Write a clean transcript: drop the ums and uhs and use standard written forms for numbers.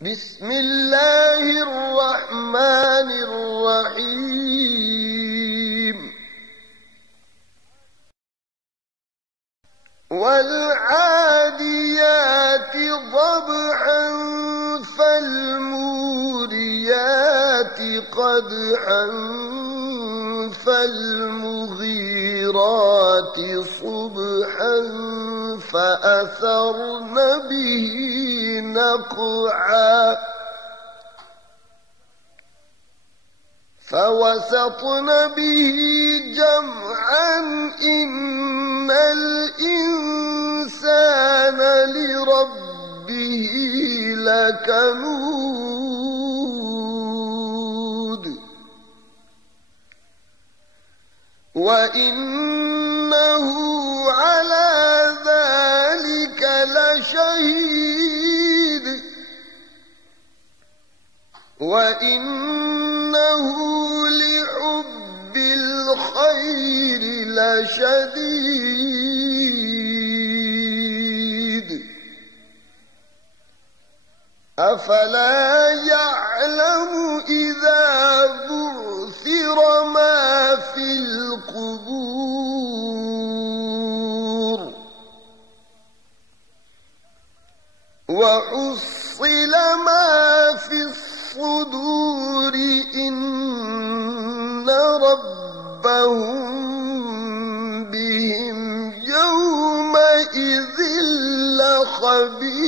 بسم الله الرحمن الرحيم والعاديات ضبحا فالموريات قدحا فالمغيرات صبحا فأثرن به نقعا فوسطن به جمعا إن الإنسان لربه لكنود وإنه على ذلك لشهيد وإنه لحب الخير لشديد أفلا يعلم إذا بعثر ما في القبور وحصل ما في الصدور إن ربهم بهم يومئذ لخبير